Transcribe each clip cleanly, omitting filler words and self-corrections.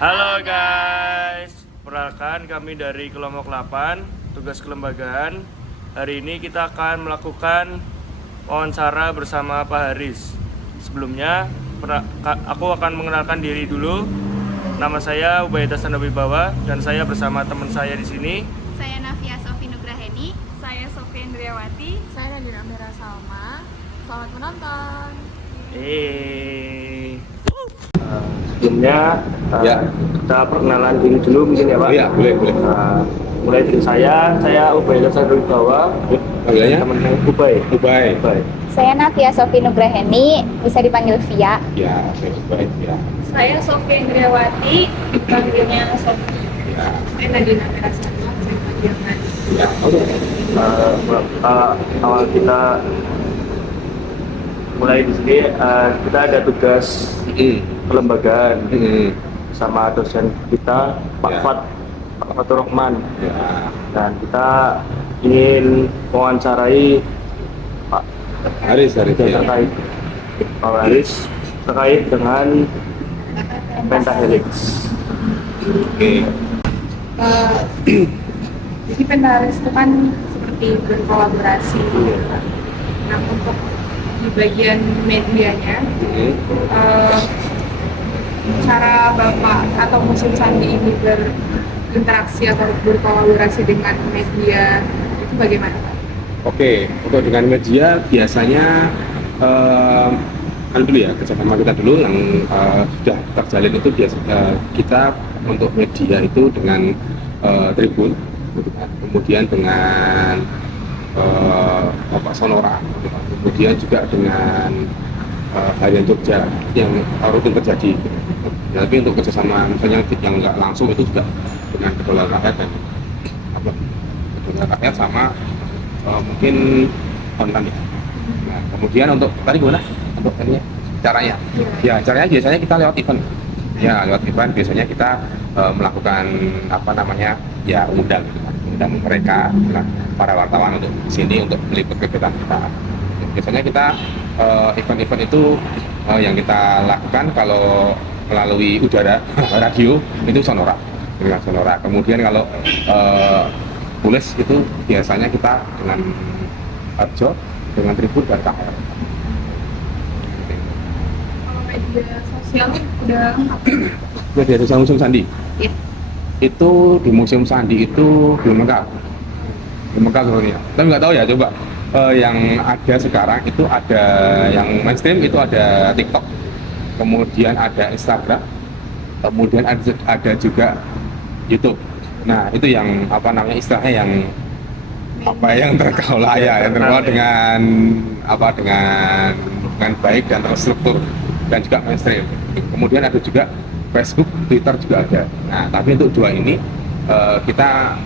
Halo guys, perkenalkan kami dari kelompok 8, tugas kelembagaan. Hari ini kita akan melakukan wawancara bersama Pak Haris. Sebelumnya, aku akan mengenalkan diri dulu. Nama saya Ubaydah Sandawibawa dan saya bersama teman saya di sini. Saya Nafia Sofi Nugraheni. Saya Sofi Indriawati. Saya Nadine Amira Salma. Selamat menonton. Sebelumnya kita perkenalan diri dulu mungkin ya Pak. Iya, boleh. Mulai dari saya Ubaydah Sandawibawa. Panggilannya? Teman saya Ubay. Saya Nafia Sofi Nugraheni, bisa dipanggil Via. Ya, baik ya. Saya Sofi Indriawati. Panggilnya Sofi. Ya, Saya Nadine Amira Salma. Saya panggil Nas. ya. Oke. Awal kita mulai di sini, kita ada tugas kelembagaan sama dosen kita Pak Ya. Fatur Rahman, Ya, dan kita ingin mewawancarai Pak Haris ya. terkait Pak Haris terkait dengan pentahelix. Oke. Jadi Pentaharis itu kan seperti berkolaborasi. Nah, untuk di bagian medianya, cara Bapak atau Museum Sandi ini berinteraksi atau berkolaborasi dengan media itu bagaimana, Pak? Oke, untuk dengan media biasanya kan dulu ya, kerjasama kita dulu yang sudah terjalin itu biasa kita untuk media itu dengan Tribun, kemudian dengan Sonora, kemudian juga dengan Harian Jogja yang rutin terjadi. Ya, tapi untuk kerjasama misalnya yang nggak langsung itu juga dengan Kedaulatan Rakyat dan Kedaulatan Rakyat sama mungkin konten ya. Nah, kemudian untuk tadi gimana? Untuk ininya caranya? Ya, caranya biasanya kita lewat event. Ya, lewat event biasanya kita melakukan ya undang mereka, para wartawan untuk sini untuk meliput kegiatan kita. Biasanya kita event-event itu yang kita lakukan kalau melalui udara radio itu Sonora, dengan Sonora. Kemudian kalau tulis itu biasanya kita dengan Arjo, dengan Tribun dan KR. Kalau media sosialnya udah lengkap. Media sosial Museum Sandi. Iya. Itu di Museum Sandi itu belum lengkap sebenarnya. Tapi nggak tahu ya, coba yang ada sekarang itu ada yang mainstream itu ada TikTok, kemudian ada Instagram, kemudian ada juga YouTube. Nah itu yang istilahnya yang terkelola ya, yang terkelola dengan baik dan terstruktur dan juga mainstream. Kemudian ada juga Facebook, Twitter juga ada. Nah, tapi untuk dua ini kita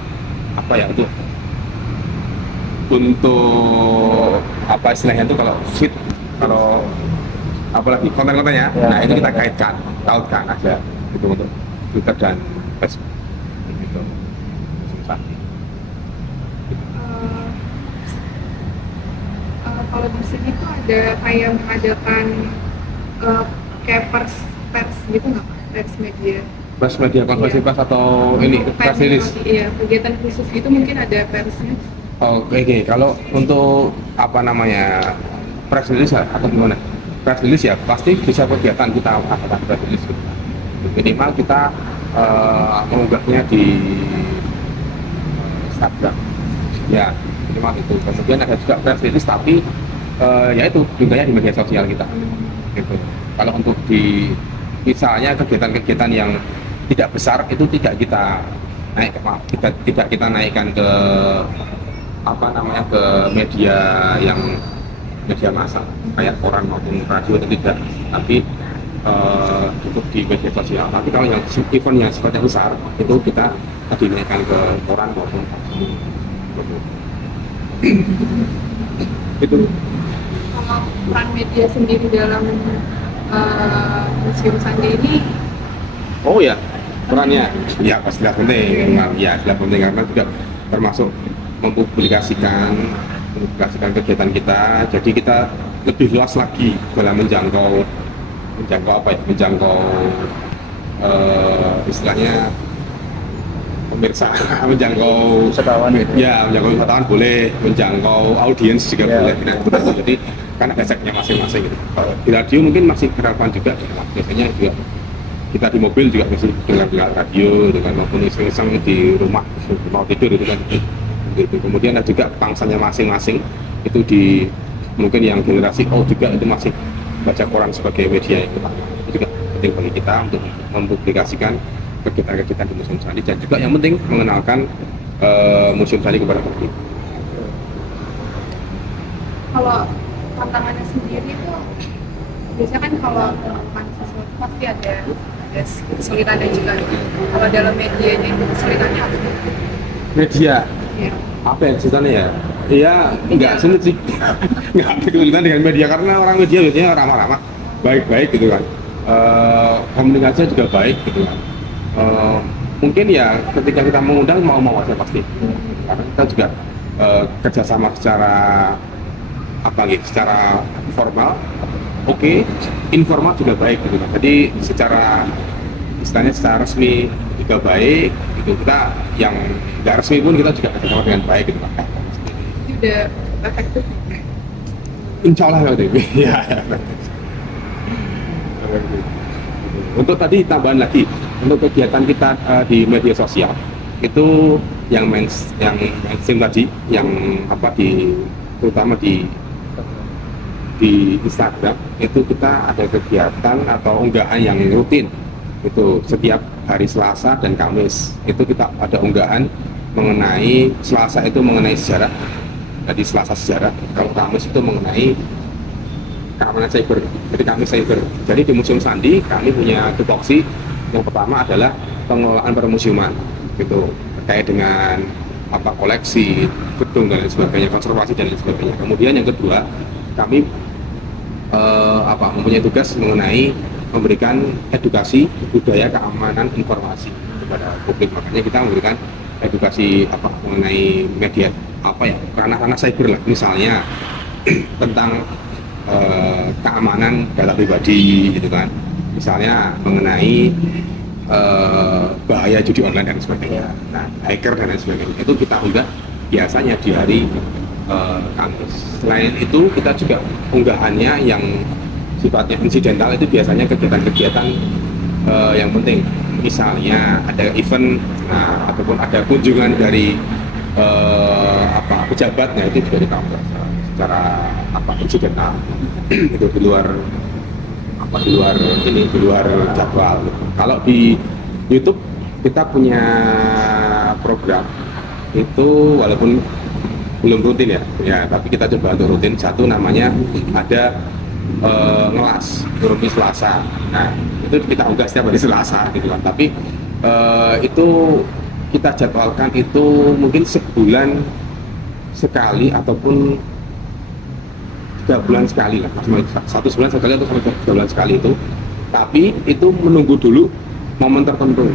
untuk istilahnya itu kalau feed, kalau apalagi konten-kontennya, nah itu kita tautkan aja itu untuk Twitter dan Facebook gitu. Kalau di sini tuh ada kayak mengadakan kayak pers gitu nggak, Pak? Pers media. Press media, konferensi pers atau ini press release. Iya, kegiatan khusus gitu mungkin ada persnya. Oke. Kalau untuk press release atau gimana? Press release ya pasti bisa kegiatan kita akan press release. Minimal kita mengunggahnya di Instagram. Ya, minimal itu. Kemudian ada juga press release tapi ya itu juga di media sosial kita. Gitu. Kalau untuk misalnya kegiatan-kegiatan yang tidak besar itu tidak kita naikkan ke ke media yang media massa kayak koran maupun radio itu tidak, tapi cukup di media sosial. Tapi kalau yang event yang sifatnya besar itu kita dinaikkan ke koran maupun itu. Kalau peran media sendiri dalam Museum Sandi ini, Oh ya, perannya ya jelas penting, jelas penting karena juga termasuk mempublikasikan kegiatan kita. Jadi kita lebih luas lagi dalam menjangkau istilahnya pemirsa menjangkau Wisatawan gitu. ya, menjangkau wisatawan boleh, menjangkau audiens juga Ya. boleh. Nah, jadi kan ada segmennya masing-masing gitu. Kalau di radio mungkin masih relevan juga, biasanya juga kita di mobil juga masih dengar radio dengan maupun iseng-iseng di rumah mau tidur itu kan gitu. Kemudian ada juga bangsanya masing-masing itu di mungkin yang generasi O juga itu masih baca koran sebagai media yang utama. Itu juga penting bagi kita untuk mempublikasikan kegiatan-kegiatan di Museum Sandi dan juga yang penting mengenalkan Museum Sandi kepada publik. Kalau tantangannya sendiri itu biasanya kan kalau melakukan sesuatu pasti ada kesulitannya juga. Kalau dalam medianya itu kesulitannya apa? Media Ya. apa yang kesulitannya ya? Iya, nggak sulit sih. Nggak ada kesulitan dengan media karena orang media biasanya ramah-ramah, baik-baik gitu kan. Komunikasinya juga baik gitu kan. Mungkin ya ketika kita mengundang mau aja pasti. Karena kita juga kerjasama secara apa gitu, secara formal, oke, informal juga baik gitu kan. Jadi secara istilahnya secara resmi juga baik gitu. Kita yang nggak resmi pun kita juga kerjasama dengan baik gitu kan. Itu udah efektif. Insya Allah waktu itu. Ya. Untuk tadi tambahan lagi untuk kegiatan kita di media sosial itu yang mainstream tadi, yang apa terutama di Instagram itu kita ada kegiatan atau unggahan yang rutin itu setiap hari Selasa dan Kamis itu kita ada unggahan mengenai Selasa itu mengenai sejarah. Jadi Selasa sejarah, kalau Kamis itu mengenai keamanan cyber. Jadi kami cyber. Jadi di Museum Sandi kami punya tupoksi. Yang pertama adalah pengelolaan permusiuman, gitu terkait dengan apa koleksi, gedung dan lain sebagainya, konservasi dan lain sebagainya. Kemudian yang kedua kami mempunyai tugas mengenai memberikan edukasi budaya keamanan informasi kepada publik. Makanya kita memberikan edukasi mengenai media ranah-ranah cyber lah, misalnya tentang keamanan data pribadi gitu kan, misalnya mengenai bahaya judi online dan sebagainya, nah hacker dan lain sebagainya, itu kita unggah biasanya di hari Kamis. Selain itu kita juga unggahannya yang sifatnya insidental itu biasanya kegiatan-kegiatan yang penting, misalnya ada event ataupun ada kunjungan dari pejabat, nah itu juga kita unggah secara insidental itu di luar jadwal. Kalau di YouTube kita punya program itu walaupun belum rutin ya, tapi kita coba untuk rutin. Satu namanya ada ngelas rutin Selasa. Nah itu kita unggah setiap hari Selasa gitu kan. Tapi itu kita jadwalkan itu mungkin sebulan sekali ataupun 3 bulan sekali lah, maksimal 1 bulan sekali atau sampai 3 bulan sekali itu. Tapi itu menunggu dulu momen tertentu.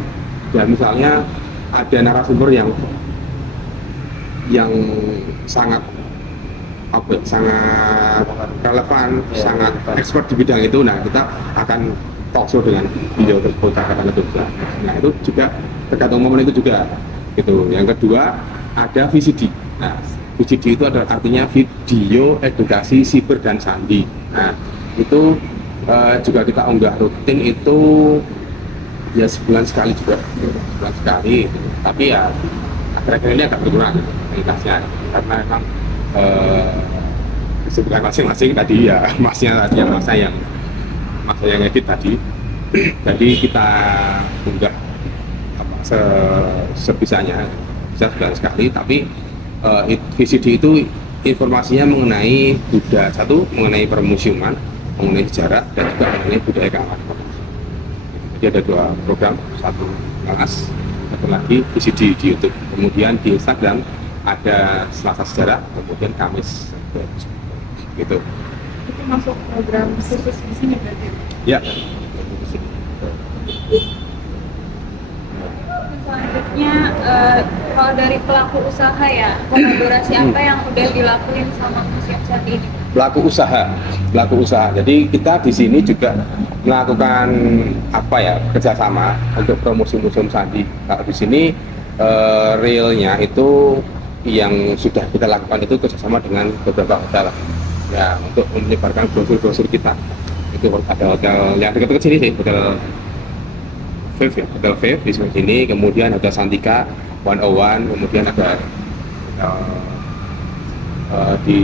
Dan misalnya ada narasumber yang sangat sangat relevan, sangat expert di bidang itu. Nah kita akan talk show dengan beliau tersebut, nah itu juga tergantung momen itu juga gitu. Yang kedua ada VCD. Nah VCD itu adalah artinya video edukasi siber dan sandi. Nah itu juga kita unggah rutin itu ya sebulan sekali juga, sebulan sekali. Tapi ya akhir-akhir ini agak berkurang kualitasnya karena memang kesibukan masing-masing tadi ya, masa yang edit tadi. Jadi kita unggah sebisanya, bisa sebulan sekali. Tapi VCD itu informasinya mengenai budaya, satu mengenai permusiuman, mengenai sejarah, dan juga mengenai budaya keamanan. Jadi ada 2 program, satu ngelas, satu lagi VCD di YouTube. Kemudian di Instagram ada Selasa Sejarah, kemudian Kamis gitu. Itu masuk program khusus di sini berarti? Ya. Selanjutnya, kalau dari pelaku usaha ya, kolaborasi apa yang udah dilakuin sama Museum Sandi ini? pelaku usaha. Jadi kita di sini juga melakukan apa ya, kerjasama untuk promosi museum sandi. Kalau di sini realnya itu yang sudah kita lakukan itu kerjasama dengan beberapa hotel ya, untuk menyebarkan brosur-brosur kita. Itu ada hotel yang dekat-dekat sini sih, hotel Viv ya, hotel Viv di sini, kemudian hotel Santika 101, kemudian ada di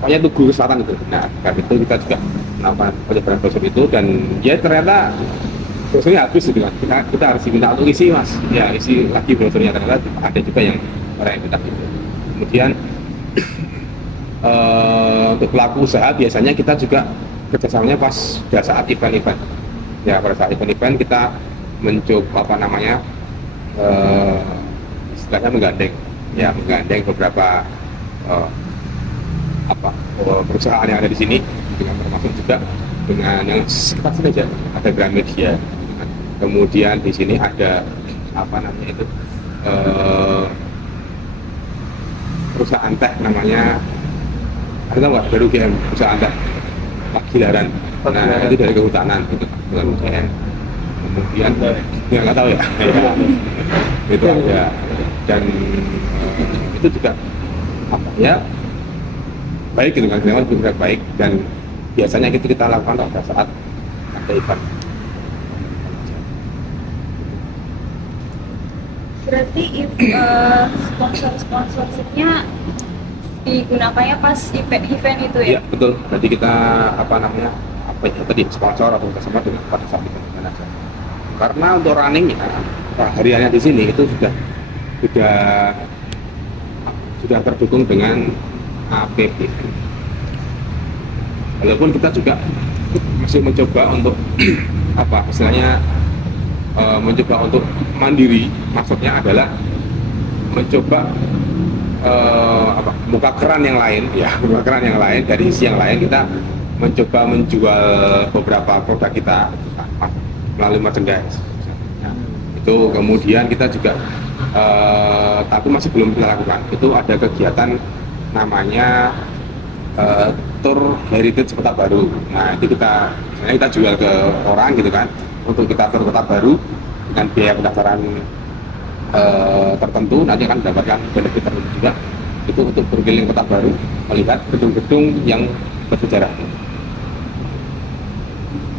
pokoknya Tugu Selatan itu. Nah, dari itu kita juga melakukan penyebaran brosur itu, dan ya ternyata brosurnya habis gitu kan. Kita harus diminta untuk isi, mas, ya isi lagi brosurnya. Ternyata ada juga yang orang yang minta itu. Kemudian untuk pelaku usaha biasanya kita juga kerjasamanya pas pada saat event-event ya. Pada saat event-event kita mencoba apa namanya, istilahnya menggandeng beberapa perusahaan yang ada di sini, dengan termasuk juga dengan yang sekitar sini aja ada Gramedia. Kemudian di sini ada apa namanya itu, perusahaan teh namanya, ada nggak, baru UGM, perusahaan teh Pagilaran. Nah, itu dari kehutanan itu dengan UGM. Kemudian ya nggak tahu ya, itu ada, dan itu juga apa ya, baik gitu kan, juga baik, dan biasanya itu kita lakukan pada saat ada event. Berarti sponsor-sponsorshipnya digunakannya pas event itu ya? Iya betul. Jadi kita apa namanya, apa ya tadi, sponsor atau bersama dengan pada saat event aja. Karena untuk runningnya hariannya di sini itu sudah terdukung dengan APP. Walaupun kita juga masih mencoba untuk apa istilahnya, mencoba untuk mandiri, maksudnya adalah mencoba buka keran yang lain ya, buka keran yang lain, dari sisi yang lain kita mencoba menjual beberapa produk kita melalui merchandise. Nah, itu kemudian kita juga tapi masih belum kita lakukan. Itu ada kegiatan namanya tour heritage kota baru. Nah, itu kita jual ke orang gitu kan, untuk kita tur kota baru dengan biaya pendaftaran tertentu, nanti akan mendapatkan benefit tertentu juga. Itu untuk berkeliling kota baru, melihat gedung-gedung yang bersejarah.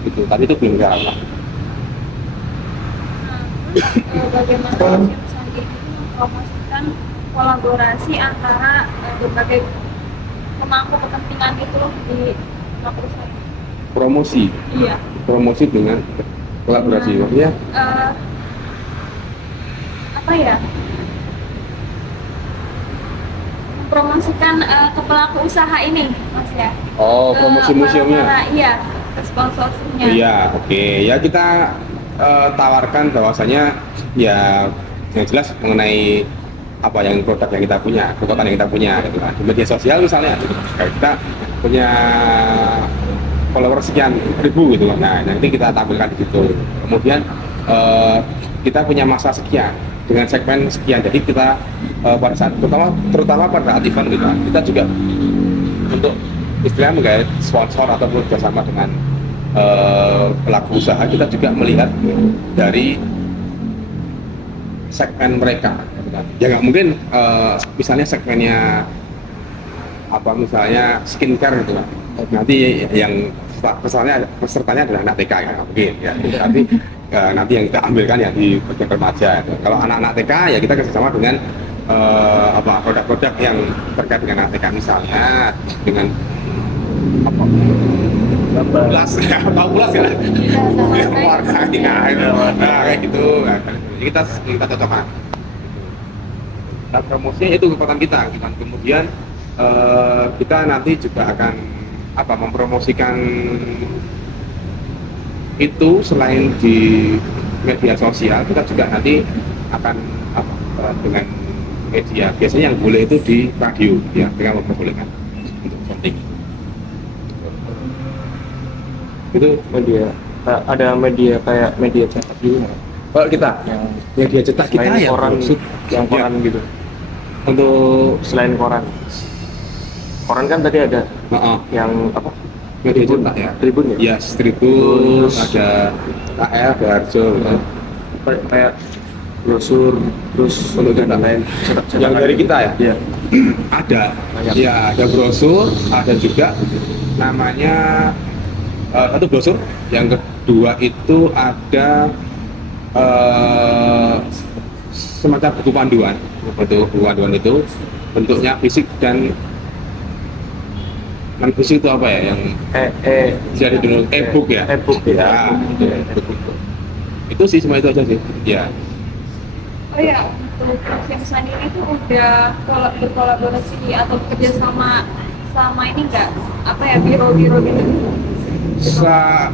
Itu tadi itu belum kita lakukan. Bagaimana Museum Sandi itu mempromosikan kolaborasi antara berbagai pemangku kepentingan itu di perusahaan? Promosi dengan kolaborasi, maksudnya apa ya, mempromosikan ke pelaku usaha ini, mas ya? Promosi museumnya. Iya, sponsornya. Iya, oke. Ya kita tawarkan bahwasanya ya yang jelas mengenai apa yang produk yang kita punya, kekuatan yang kita punya gitu kan. Di media sosial misalnya kita punya follower sekian ribu gitu kan. Nah, nanti kita tampilkan di situ. Kemudian kita punya masa sekian dengan segmen sekian. Jadi kita pada saat terutama pada saat event kita juga untuk istilahnya menggait sponsor atau bekerjasama dengan pelaku usaha, kita juga melihat dari segmen mereka. Ya nggak mungkin misalnya segmennya apa, misalnya skincare gitu kan, nanti yang pesertanya adalah anak TK ya, mungkin ya. Tapi nanti yang kita ambilkan ya di bagian remaja. Kalau anak-anak TK ya kita kerjasama dengan produk-produk yang terkait dengan anak TK, misalnya dengan apa, ulas ya, tahu ulas ya, warnanya, kayak gitu. Nah, kita cocokkan. Dan promosinya itu kekuatan kita. Kemudian kita nanti juga akan mempromosikan itu selain di media sosial, kita juga nanti akan dengan media. Biasanya yang boleh itu di radio, ya, dengan memperbolehkan untuk penting. Itu Media, ada media kayak media cetak gitu nggak? kalau kita Yang media cetak kita selain ya koran, yang koran gitu. untuk Selain koran kan tadi ada Yang apa? Media cetak ya. Tribun ya? Yes, Tribun, Terus- ada KL, ada Harjo. Kayak brosur, terus Untuk cetak. lain. Yang dari kita ya? Iya. Ada, Banyak. ya ada brosur, ada juga namanya satu brosur, yang kedua itu ada semacam buku panduan. Buku panduan itu bentuknya fisik dan non fisik itu apa ya? Yang bisa didownload e-book ya? E-book ya. Ya, e-book. Itu sih, cuma itu aja sih. Ya. Oh ya, untuk Museum Sandi ini tuh udah berkolaborasi atau kerjasama sama ini enggak? Apa ya, biro-biro gitu?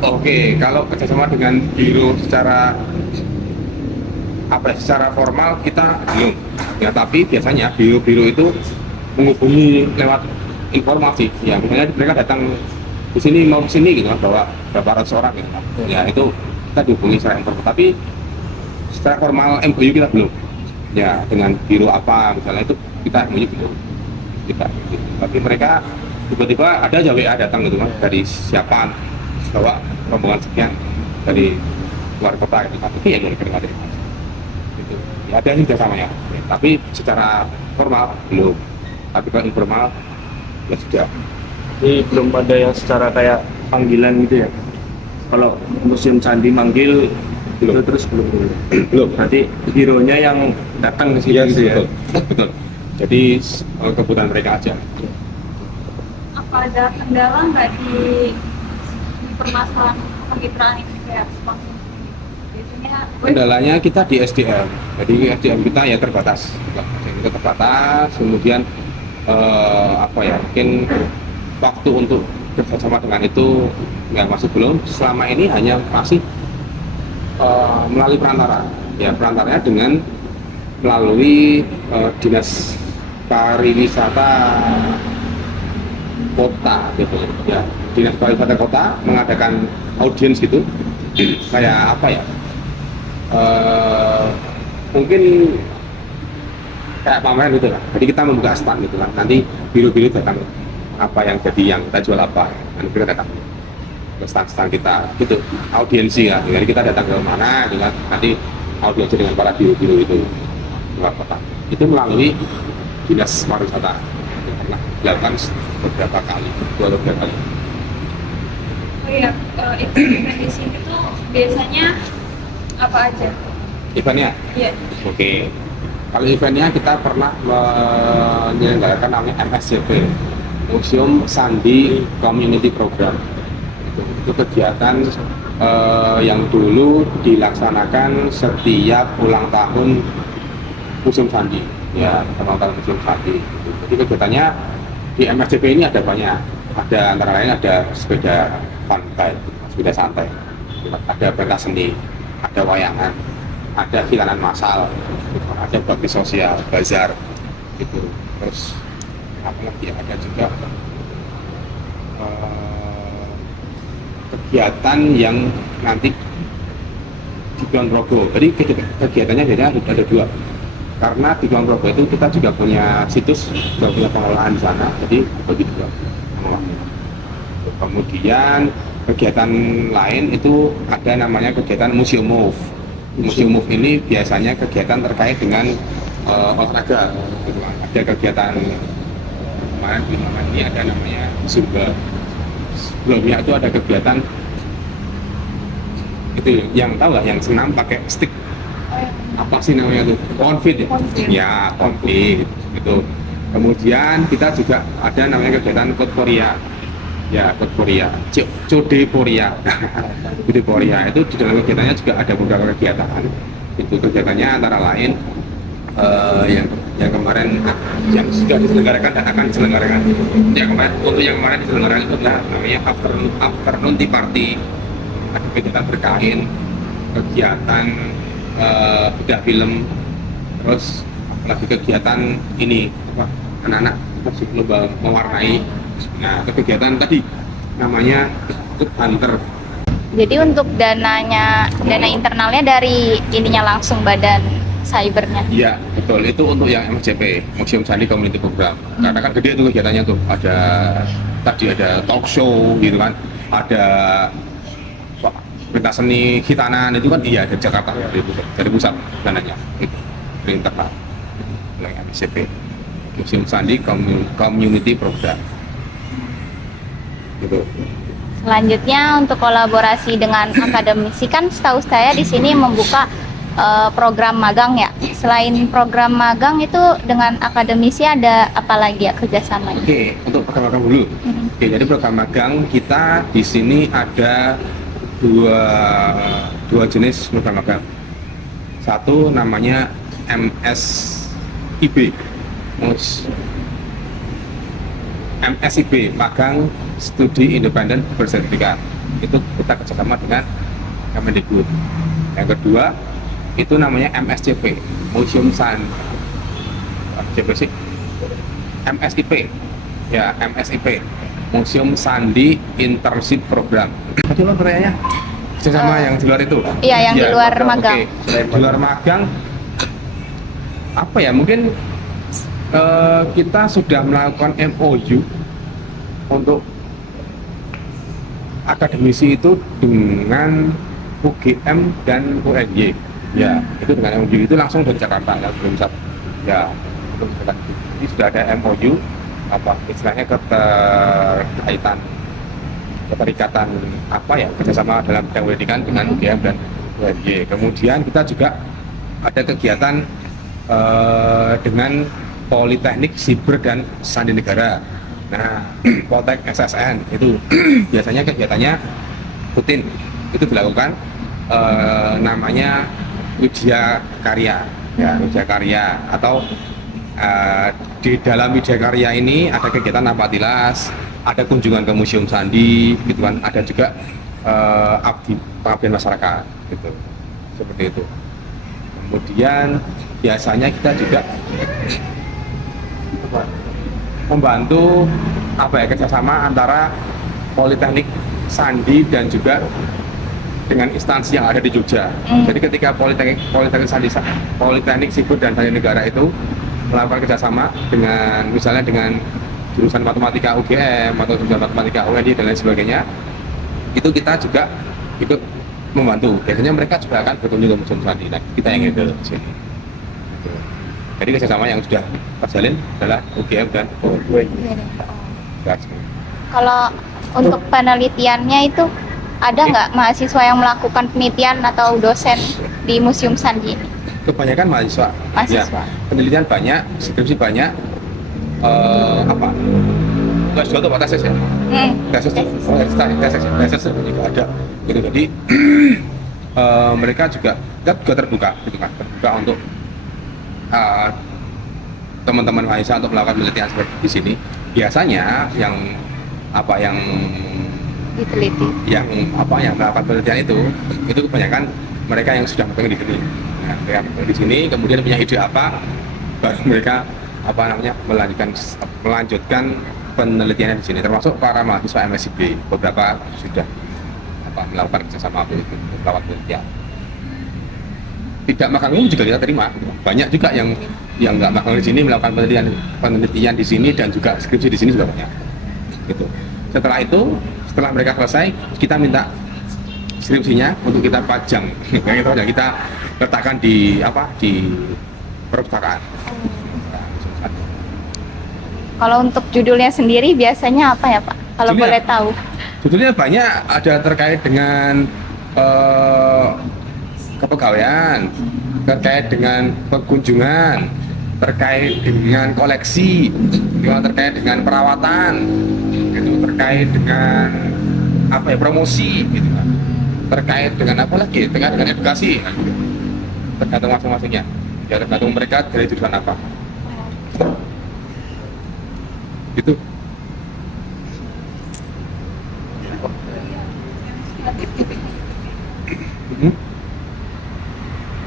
Oke, kalau kerjasama dengan biro secara secara formal kita belum. Ya, tapi biasanya biro-biro itu menghubungi lewat informasi. Ya, misalnya mereka datang di sini mau ke sini gitu, bawa berapa ratus orang gitu. Ya, itu kita dihubungi secara informal. Tapi secara formal MOU kita belum. Ya, dengan biro apa misalnya itu kita MOU belum. Kita. Gitu. Tapi mereka tiba-tiba ada aja WA datang gitu, Mas, dari siapa bawa rombongan sekian dari luar kota gitu. Tapi ya dari kerja gitu. Ya ada yang kerjasamanya. Ya, tapi secara formal belum. Tapi kalau informal ya sudah. Ini belum ada yang secara kayak panggilan gitu ya. Kalau Museum Sandi manggil Belum. itu terus belum. Belum. Berarti bironya yang datang ke sini Iya gitu ya. betul. Betul. Jadi kebutuhan mereka aja. Apa ada kendala nggak di permasalahan kemitraan ini kayak sponsor? Biasanya Kendalanya kita di SDM. Jadi SDM kita ya terbatas. Kita terbatas. Kemudian mungkin waktu untuk kerjasama dengan itu nggak, masih belum. Selama ini hanya masih melalui perantara. Ya, perantaranya dengan melalui dinas pariwisata kota gitu ya. Dinas pariwisata kota mengadakan audiens gitu, kayak apa ya, mungkin kayak pameran gitu lah. Jadi kita membuka stand gitu lah, nanti biru-biru datang apa yang jadi, yang kita jual apa, nanti kita datang ke stand-stand kita gitu, audiensi ya. Jadi kita datang ke mana gitu kan, nanti audiensi dengan para biru-biru itu luar kota. Itu melalui dinas pariwisata. Pernah dilakukan beberapa kali, 2 atau 3 kali. oh ya, event di sini tuh biasanya apa aja? Eventnya, Iya. oke. Kalau eventnya kita pernah menyelenggarakan namanya MSCP, Museum Sandi Community Program. Itu kegiatan yang dulu dilaksanakan setiap ulang tahun Museum Sandi. Ya, ulang tahun Museum Sandi. Jadi kegiatannya di MSCP ini ada banyak. Ada antara lain ada sepeda santai, ada pentas seni, ada wayangan, ada hilangan massal, ada bakti sosial, bazar, gitu. Terus apa lagi ya? Ada juga kegiatan yang nanti di Kulon Progo. Jadi kegiatannya ada 2. Karena di Kulon Progo itu kita juga punya situs, juga punya pengelolaan di sana. Jadi bagi 2 pengelolaannya. Kemudian kegiatan lain itu ada namanya kegiatan Museum Move. Museum Move ini biasanya kegiatan terkait dengan olahraga. Gitu kan. Ada kegiatan kemarin di mana ini ada namanya Zumba. Sebelumnya itu ada kegiatan itu yang tahu nggak, yang senam pakai stick, apa sih namanya itu, konfit ya? Konfit. Ya, konfit itu. Kemudian kita juga ada namanya kegiatan Korea. Ya, Korea, Codeporia. Codeporia itu di dalam kegiatannya juga ada beberapa kegiatan. Itu kegiatannya antara lain yang kemarin yang sudah diselenggarakan dan akan diselenggarakan. Untuk yang kemarin diselenggarakan itu adalah namanya afternoon tea party. Ada kegiatan berkain, kegiatan bedah film, terus lagi kegiatan ini apa, anak-anak masih lomba mewarnai. Nah, kegiatan tadi namanya ikut hunter. Jadi untuk dana internalnya dari ininya langsung badan cybernya. Iya, betul. Itu untuk yang MCP, Museum Sandi Community Program. Karena kan gede tuh kegiatannya tuh. Ada tadi ada talk show gitu kan, ada pentas seni khitanan itu kan iya dari Jakarta, dari pusat dananya itu dari internal oleh MSCP, Museum Sandi Community Program gitu. Selanjutnya untuk kolaborasi dengan akademisi, kan setahu saya di sini membuka program magang ya. Selain program magang itu dengan akademisi ada apa lagi ya kerjasamanya? Oke, untuk program magang dulu. Oke, jadi program magang kita di sini ada dua jenis program magang. Satu namanya MSIB, magang studi independen bersertifikat. Itu kita kerjasama dengan Kemendikbud. Yang kedua itu namanya MSCP, Museum Sandi. MSIP, ya MSIP, Museum Sandi Internship Program. Tadi apa pertanyaannya? Kerjasama yang di luar itu? Iya, yang di luar magang. Oke. Di luar magang, apa ya? Mungkin kita sudah melakukan MOU untuk akademisi itu dengan UGM dan UNY. Ya, itu dengan MOU itu langsung dari Jakarta, ya, belum satu. Ya, itu jadi sudah ada MOU, apa istilahnya keterikatan apa ya, kerjasama dalam bidang pendidikan dengan UGM dan UNY. Kemudian kita juga ada kegiatan dengan Politeknik Siber dan Sandi Negara. Nah, Poltek SSN itu biasanya kegiatannya rutin, itu dilakukan namanya Widya Karya, ya Widya Karya, atau di dalam Widya Karya ini ada kegiatan napatilas, ada kunjungan ke Museum Sandi, gitu kan, ada juga pengabdian masyarakat, gitu, seperti itu. Kemudian biasanya kita juga membantu apa ya, kerjasama antara Politeknik Sandi dan juga dengan instansi yang ada di Jogja. Jadi ketika Politeknik Siber dan Sandi Negara itu melakukan kerjasama dengan misalnya dengan jurusan matematika UGM atau jurusan matematika UNY dan lain sebagainya, itu kita juga ikut membantu. Biasanya mereka juga akan berkunjung ke Museum Sandi. Nah, kita yang handle di sini. Jadi kerjasama yang sudah terjalin adalah UGM dan UNY. Kalau untuk penelitiannya itu ada nggak mahasiswa yang melakukan penelitian atau dosen di Museum Sandi ini? Kebanyakan mahasiswa. Ya, penelitian banyak, skripsi banyak. Apa? Kelas 2 atau tesis ya? Tesis juga ada. Gitu. Jadi mereka juga terbuka, gitu kan? Terbuka untuk teman-teman mahasiswa untuk melakukan penelitian seperti di sini. Biasanya yang diteliti, yang melakukan penelitian itu kebanyakan mereka yang sudah magang di sini. Nah, di sini kemudian punya ide apa, baru mereka melanjutkan penelitiannya di sini. Termasuk para mahasiswa MSIB, beberapa sudah melakukan kerjasama itu melakukan penelitian. Tidak magang umum juga kita terima. Banyak juga yang nggak magang di sini melakukan penelitian di sini dan juga skripsi di sini juga banyak. Gitu. Setelah mereka selesai, kita minta skripsinya untuk kita pajang. Kita letakkan di perpustakaan. Kalau untuk judulnya sendiri biasanya apa ya Pak? Kalau boleh tahu. Judulnya banyak, ada terkait dengan kepegawaian, terkait dengan perkunjungan, terkait dengan koleksi, terkait dengan perawatan, gitu, terkait dengan promosi, gitu, terkait dengan apa lagi, terkait dengan edukasi, gitu. Tergantung masing-masingnya, ya tergantung mereka dari jurusan apa, gitu.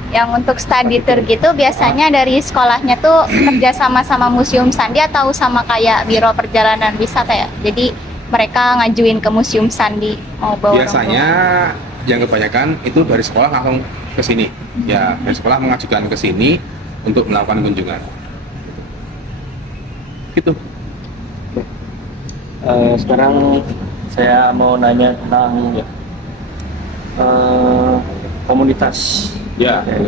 Yang untuk study tour gitu biasanya dari sekolahnya tuh kerja sama Museum Sandi atau sama kayak Biro Perjalanan Wisata ya? Jadi mereka ngajuin ke Museum Sandi mau bawa biasanya yang kebanyakan itu dari sekolah langsung ke sini. Ya, dari sekolah mengajukan ke sini untuk melakukan kunjungan. Gitu. Sekarang saya mau nanya tentang komunitas. Ya. Eh,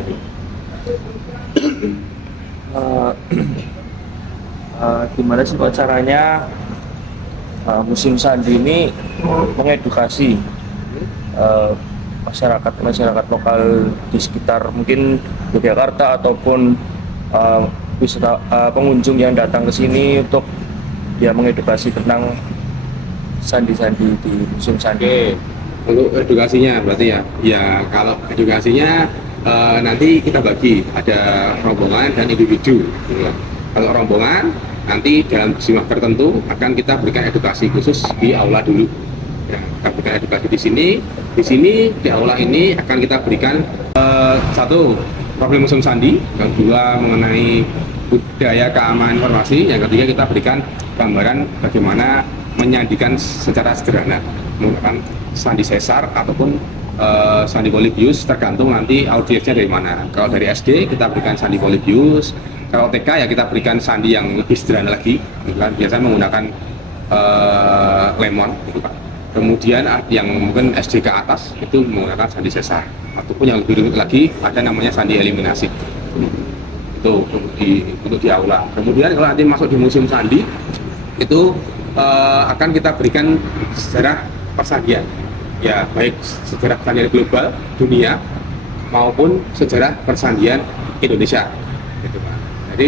Gimana sih Pak caranya Museum Sandi ini mengedukasi masyarakat lokal di sekitar mungkin Yogyakarta ataupun pengunjung yang datang ke sini untuk ya mengedukasi tentang sandi-sandi di Museum Sandi. Untuk edukasinya berarti ya. Ya, kalau edukasinya nanti kita bagi ada rombongan dan individu. Kalau rombongan nanti dalam jumlah tertentu akan kita berikan edukasi khusus di aula dulu. Ya, kita berikan edukasi di sini di aula ini akan kita berikan satu problem Museum Sandi, yang kedua mengenai budaya keamanan informasi, yang ketiga kita berikan gambaran bagaimana menyandikan secara sederhana menggunakan sandi sesar ataupun sandi Polybius, tergantung nanti audiensnya dari mana. Kalau dari SD kita berikan sandi Polybius, kalau TK ya kita berikan sandi yang lebih sederhana lagi, gitu kan. Biasanya menggunakan lemon, gitu Pak. Kemudian yang mungkin SD ke atas itu menggunakan sandi sesar, ataupun yang lebih rumit lagi ada namanya sandi eliminasi. Itu untuk di aula. Kemudian kalau nanti masuk di Museum Sandi itu akan kita berikan sejarah persandian, ya baik sejarah persandian global dunia maupun sejarah persandian Indonesia, gitu Pak. Jadi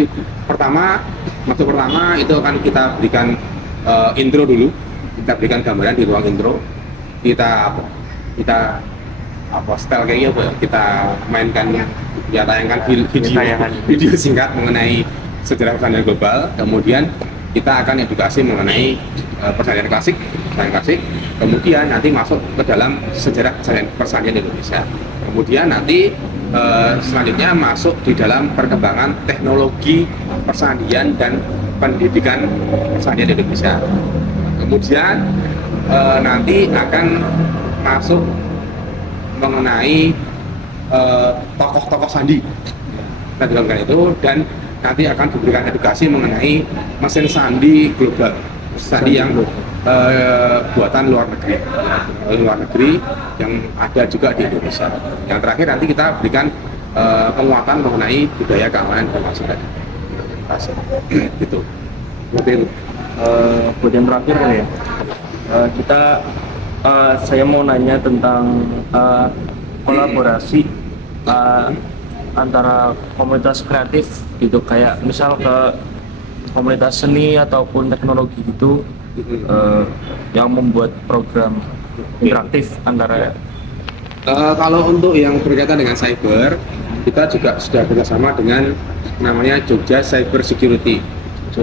masuk pertama itu akan kita berikan intro dulu, kita berikan gambaran di ruang intro, kita style kayaknya apa ya, kita mainkan ya tayangkan video singkat mengenai sejarah persandian global. Kemudian kita akan edukasi mengenai persandian klasik, kemudian nanti masuk ke dalam sejarah persandian Indonesia. Kemudian nanti selanjutnya masuk di dalam perkembangan teknologi persandian dan pendidikan persandian Indonesia. Kemudian nanti akan masuk mengenai tokoh-tokoh sandi, kita bilang itu, dan nanti akan diberikan edukasi mengenai mesin sandi global, sandi yang buatan luar negeri yang ada juga di Indonesia. Yang terakhir nanti kita berikan penguatan mengenai budaya keamanan informasi tadi. Gitu. Mungkin Buat yang terakhir kali ya, saya mau nanya tentang kolaborasi antara komunitas kreatif gitu, kayak misal ke komunitas seni ataupun teknologi gitu, yang membuat program interaktif antara kalau untuk yang berkaitan dengan cyber, kita juga sudah bekerjasama dengan namanya Jogja Cyber Security.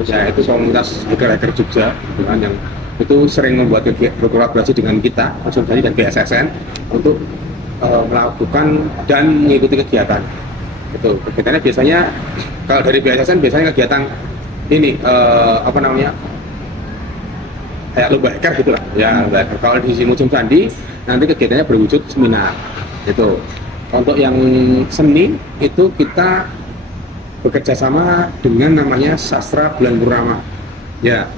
Ya, itu komunitas hacker Jogja, yang itu sering membuat berkolaborasi dengan kita, Museum Sandi dan BSSN untuk melakukan dan mengikuti kegiatan. Itu kegiatannya biasanya kalau dari BSSN biasanya kegiatan ini kayak lomba hacker gitulah ya. Kalau di Museum Sandi nanti kegiatannya berwujud seminar. Itu untuk yang seni itu kita bekerja sama dengan namanya Sastra Bulan Purnama. Ya,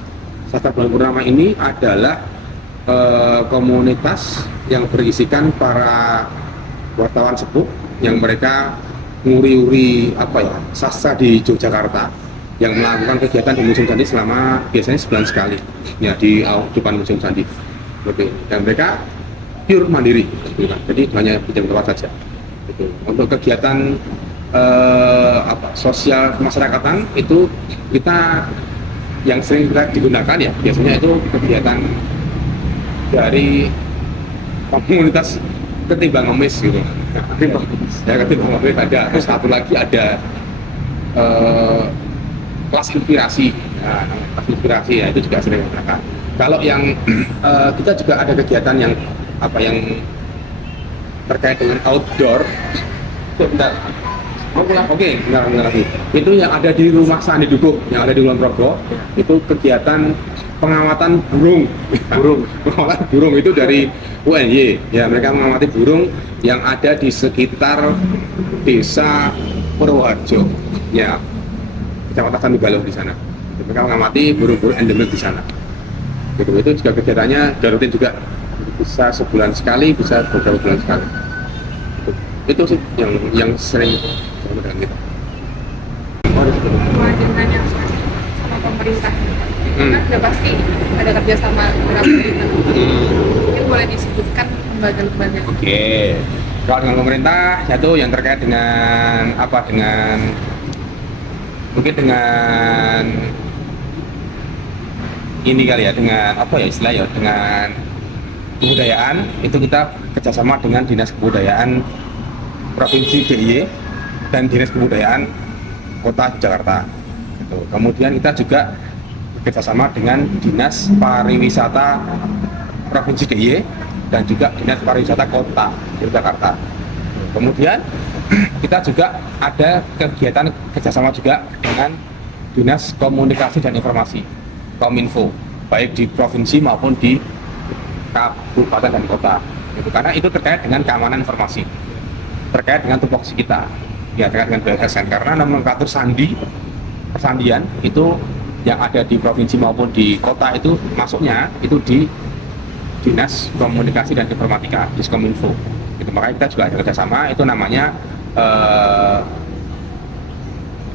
Sastra Bulan Purnama ini adalah komunitas yang berisikan para wartawan sepuh yang mereka nguri-uri sastra di Yogyakarta, yang melakukan kegiatan di Museum Sandi selama biasanya sebulan sekali ya di depan Museum Sandi. Dan mereka pure mandiri, jadi hanya di tempat saja. Untuk kegiatan sosial kemasyarakatan itu kita yang sering kita digunakan ya biasanya itu kegiatan dari komunitas ketimbang ngemis gitu. Ketimbang ngemis ada, terus satu lagi ada kelas inspirasi. Nah, kelas inspirasi ya itu juga sering digunakan. Kalau yang kita juga ada kegiatan yang terkait dengan outdoor. Oke, benar lagi. Itu yang ada di rumah Sandi Dukuh, yang ada di Kulon Progo, itu kegiatan pengamatan burung. Pengamatan burung itu dari UNY. Ya, mereka mengamati burung yang ada di sekitar desa Purwoharjo. Ya, Kecamatan Galuh di sana. Mereka mengamati burung-burung endemik di sana. Gitu. Itu juga kegiatannya sudah rutin juga, bisa sebulan sekali, bisa beberapa bulan sekali. Itu sih yang sering sama dengan kita. Sama dengan yang sama pemerintah kan udah pasti ada kerjasama dengan pemerintah. Mungkin boleh disebutkan lembaga-lembaga. Oke. Kalau dengan pemerintah, yaitu yang terkait dengan apa? Dengan mungkin dengan ini kali ya, dengan apa ya istilah ya, dengan kebudayaan. Itu kita kerjasama dengan Dinas Kebudayaan Provinsi DIY dan Dinas Kebudayaan Kota Jakarta. Gitu. Kemudian kita juga kerjasama dengan Dinas Pariwisata Provinsi DIY dan juga Dinas Pariwisata Kota Jakarta. Kemudian kita juga ada kegiatan kerjasama juga dengan Dinas Komunikasi dan Informasi Kominfo, baik di provinsi maupun di kabupaten dan kota. Gitu. Karena itu terkait dengan keamanan informasi, terkait dengan tupoksi kita, ya terkait dengan BSSN. Karena nomenklatur persandian itu yang ada di provinsi maupun di kota itu masuknya itu di Dinas Komunikasi dan Informatika, Diskominfo. Itu makanya kita juga ada kerjasama, itu namanya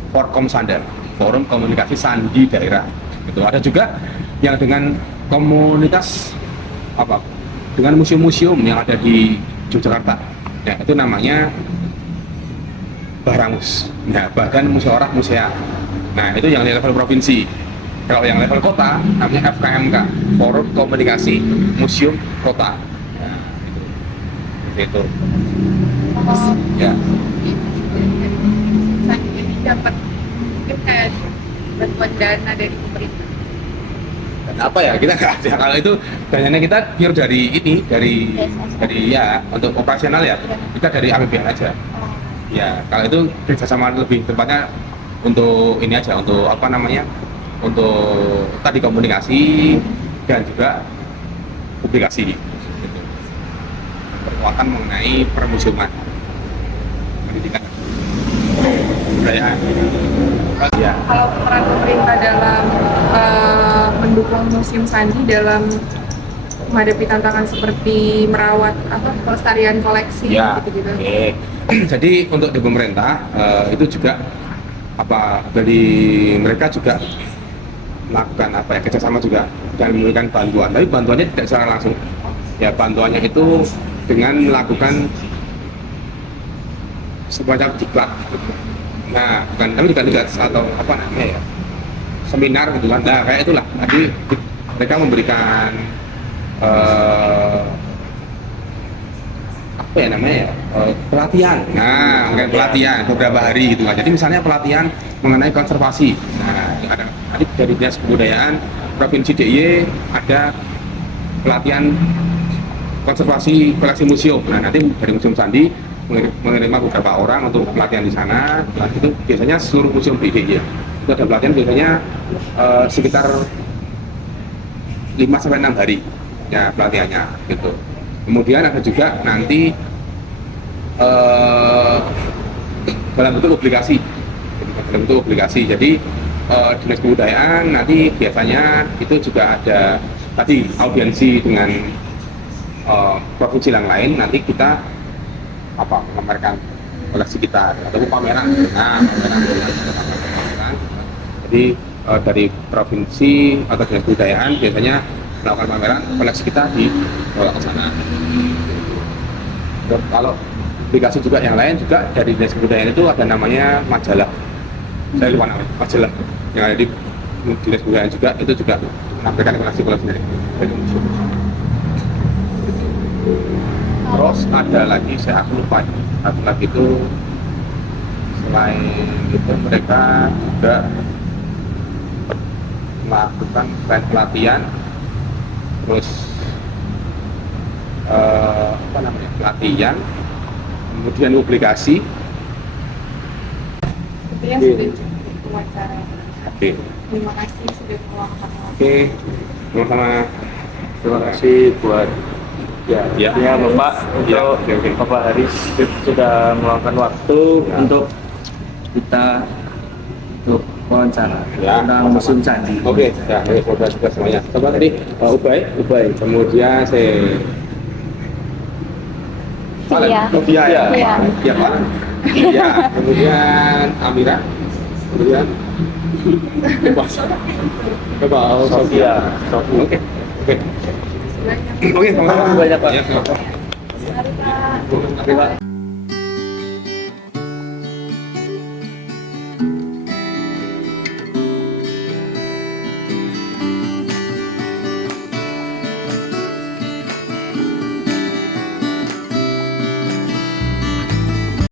Forkom Sanda, Forum Komunikasi Sandi Daerah. Itu ada juga yang dengan komunitas apa? Dengan museum-museum yang ada di Yogyakarta. Ya, itu namanya Baramus. Ya, Badan Musyawarah Musea. Nah, itu yang di level provinsi. Kalau yang level kota namanya FKMK, Forum Komunikasi Museum Kota. Ya, itu. Ya. Saya ini dapat mungkin kayak bantuan dana dari pemerintah. Dan apa ya, kita nggak ada. Kalau itu dananya kita pure dari ini, dari ya untuk operasional ya, kita dari APBN aja. Ya, kalau itu kerjasama lebih tepatnya untuk ini aja, untuk apa namanya, untuk tadi komunikasi dan juga publikasi. Gitu. Perkuatan mengenai permusiuman, pendidikan, kebudayaan. Ya. Kalau peran pemerintah dalam mendukung museum sandi dalam menghadapi tantangan seperti merawat apa pelestarian koleksi Ya, gitu-gitu. oke. Jadi untuk di pemerintah itu juga apa dari mereka juga melakukan apa ya kerjasama juga dan memberikan bantuan. Tapi bantuannya tidak secara langsung. Ya bantuannya itu dengan melakukan semacam diklat. Nah, bukan tapi juga atau apa namanya ya seminar gitu kan. Nah kayak itulah. Jadi mereka memberikan apa ya namanya ya pelatihan. Nah, mungkin pelatihan beberapa hari gitu kan. Jadi misalnya pelatihan mengenai konservasi. Nah, yang ada tadi dari Dinas Kebudayaan Provinsi DIY ada pelatihan konservasi koleksi museum. Nah, nanti dari Museum Sandi menerima beberapa orang untuk pelatihan di sana. Nah, itu biasanya seluruh museum di DIY. Itu ada pelatihan biasanya sekitar 5-6 hari ya pelatihannya gitu. Kemudian ada juga nanti dalam bentuk obligasi. Jadi Dinas Kebudayaan nanti biasanya itu juga ada tadi audiensi dengan provinsi yang lain. Nanti kita apa memamerkan koleksi kita atau pameran. Nah, pameran. Jadi dari provinsi atau Dinas Kebudayaan biasanya melakukan pameran koleksi kita dibawa ke sana. Dan kalau aplikasi juga yang lain juga dari Dinas Kebudayaan itu ada namanya majalah. Saya lupa namanya majalah yang ada di Dinas Kebudayaan juga itu juga menampilkan koleksi dari museum. Terus ada lagi saya lupa satu lagi itu selain itu mereka juga melakukan pelatihan terus apa namanya pelatihan kemudian publikasi. Sepertinya sudah cukup wawancara. Oke. Terima kasih sudah meluangkan waktu. Oke, sama-sama. Terima kasih buat ya Bapak untuk Oke. Bapak Haris sudah meluangkan waktu untuk kita untuk wawancara Ya, tentang museum candi. Oke, ya, ini program juga semuanya. Coba tadi Ubay, kemudian Iya. Sofia ya, Iya. Iya Pak. Iya, kemudian Amira, kemudian Coba Sofia. Oke, oke. Oke, terima kasih banyak Pak. Ya, Mari Pak. Oke, Pak.